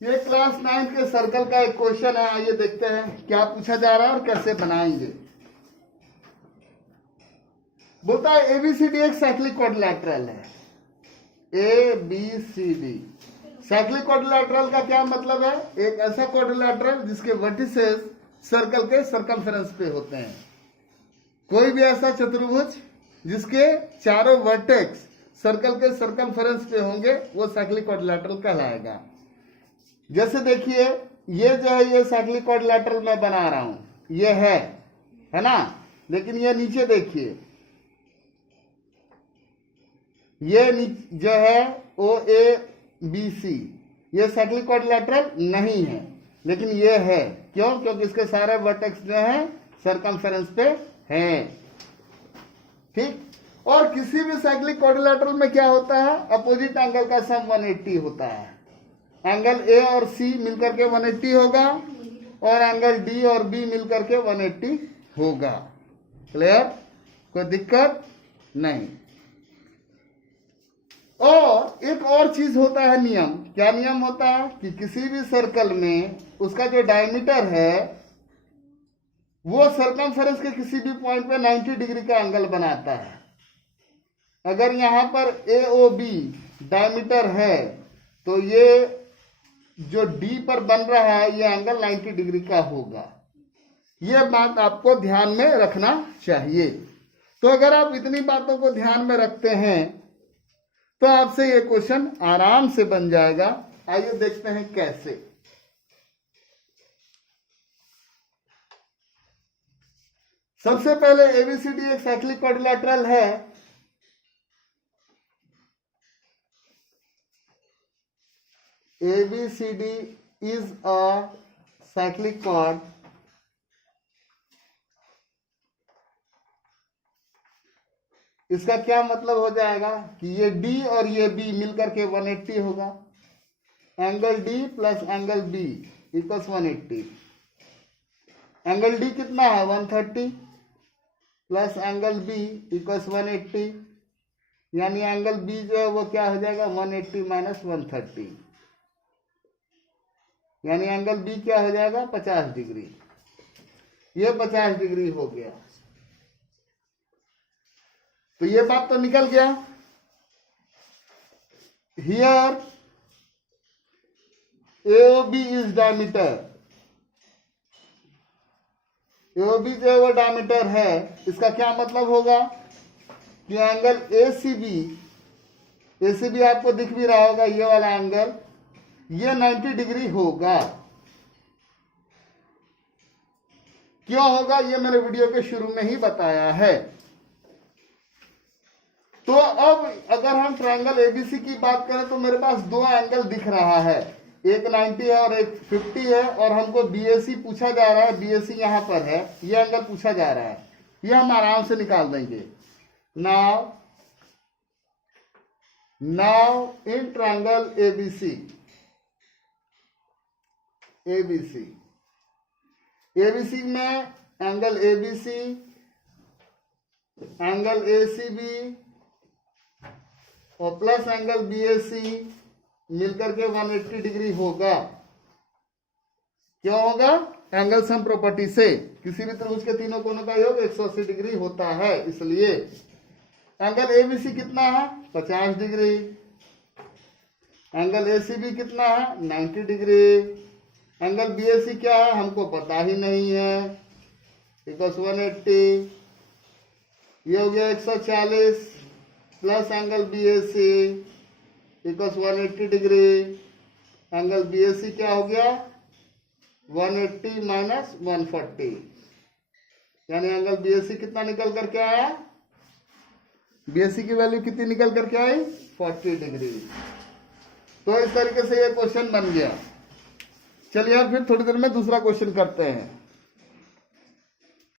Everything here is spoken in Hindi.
ये क्लास 9 के सर्कल का एक क्वेश्चन है। आइए देखते हैं क्या पूछा जा रहा है और कैसे बनाएंगे। बोलता है एबीसीडी एक साइक्लिक क्वाड्रिलैटरल है। एबीसीडी साइक्लिक क्वाड्रिलैटरल का क्या मतलब है? एक ऐसा क्वाड्रिलैटरल जिसके वर्टिसेस सर्कल के सर्कमफेरेंस पे होते हैं। कोई भी ऐसा चतुर्भुज जिसके चारों वर्टेक्स सर्कल के सर्कमफेरेंस पे होंगे वो साइक्लिक क्वाड्रिलैटरल कहलाएगा। जैसे देखिए ये जो है ये साइक्लिक क्वाड्रिलैटरल मैं बना रहा हूं, ये है ना। लेकिन ये नीचे देखिए, ये जो है ओ ए बी सी, ये साइक्लिक क्वाड्रिलैटरल नहीं है, लेकिन ये है। क्यों? क्योंकि इसके सारे वर्टेक्स जो है सर्कमफेरेंस पे हैं। ठीक। और किसी भी साइक्लिक क्वाड्रिलैटरल में क्या होता है? अपोजिट एंगल का सम 180 होता है। एंगल ए और सी मिलकर के 180 होगा और एंगल डी और बी मिलकर के 180 होगा। क्लियर? कोई दिक्कत नहीं। और एक और चीज होता है नियम। क्या नियम होता है? कि किसी भी सर्कल में उसका जो डायमीटर है वो सर्कमफेरेंस के किसी भी पॉइंट पे 90 डिग्री का एंगल बनाता है। अगर यहां पर ए ओ बी डायमीटर है तो ये जो डी पर बन रहा है ये एंगल 90 डिग्री का होगा। ये बात आपको ध्यान में रखना चाहिए। तो अगर आप इतनी बातों को ध्यान में रखते हैं तो आपसे ये क्वेश्चन आराम से बन जाएगा। आइए देखते हैं कैसे। सबसे पहले एबीसीडी एक साइक्लिक क्वाड्रिलैटरल है। ABCD is a cyclic chord इसका क्या मतलब हो जाएगा कि ये D और ये B मिलकर के 180 होगा। Angle D plus angle B equals 180। Angle D कितना है? 130 प्लस एंगल B इक्वल्स 180, यानी एंगल B जो है वो क्या हो जाएगा? 180 माइनस 130, यानी एंगल बी क्या हो जाएगा? 50 डिग्री। ये 50 डिग्री हो गया। तो ये बात तो निकल गया। Here AOB is diameter. AOB जो है वो डायमीटर है। इसका क्या मतलब होगा कि एंगल एसीबी आपको दिख भी रहा होगा, ये वाला एंगल ये 90 डिग्री होगा। क्यों होगा ये मैंने वीडियो के शुरू में ही बताया है। तो अब अगर हम ट्रायंगल एबीसी की बात करें तो मेरे पास दो एंगल दिख रहा है, एक 90 है और एक 50 है, और हमको बीएसी पूछा जा रहा है। बीएसी यहां पर है, ये एंगल पूछा जा रहा है। ये हम आराम से निकाल देंगे। नाउ इन ट्रायंगल एबीसी में एंगल एबीसी, एंगल एसीबी और प्लस एंगल बीएसी मिलकर के 180 डिग्री होगा। क्यों होगा? एंगल सम प्रॉपर्टी से किसी भी त्रिभुज के तीनों कोनों का योग 180 डिग्री होता है, इसलिए एंगल एबीसी कितना है? 50 डिग्री। एंगल एसीबी कितना है? 90 डिग्री। एंगल बीएसी क्या है? हमको पता ही नहीं है, इक्वल्स 180। ये हो गया 140 plus angle BAC equals 180 degree. Angle BAC क्या हो गया? 180 माइनस 140, यानी एंगल बीएसी कितना निकल करके आया? बीएसी की वैल्यू कितनी निकल करके आई? 40 डिग्री। तो इस तरीके से ये क्वेश्चन बन गया। चलिए अब फिर थोड़ी देर में दूसरा क्वेश्चन करते हैं।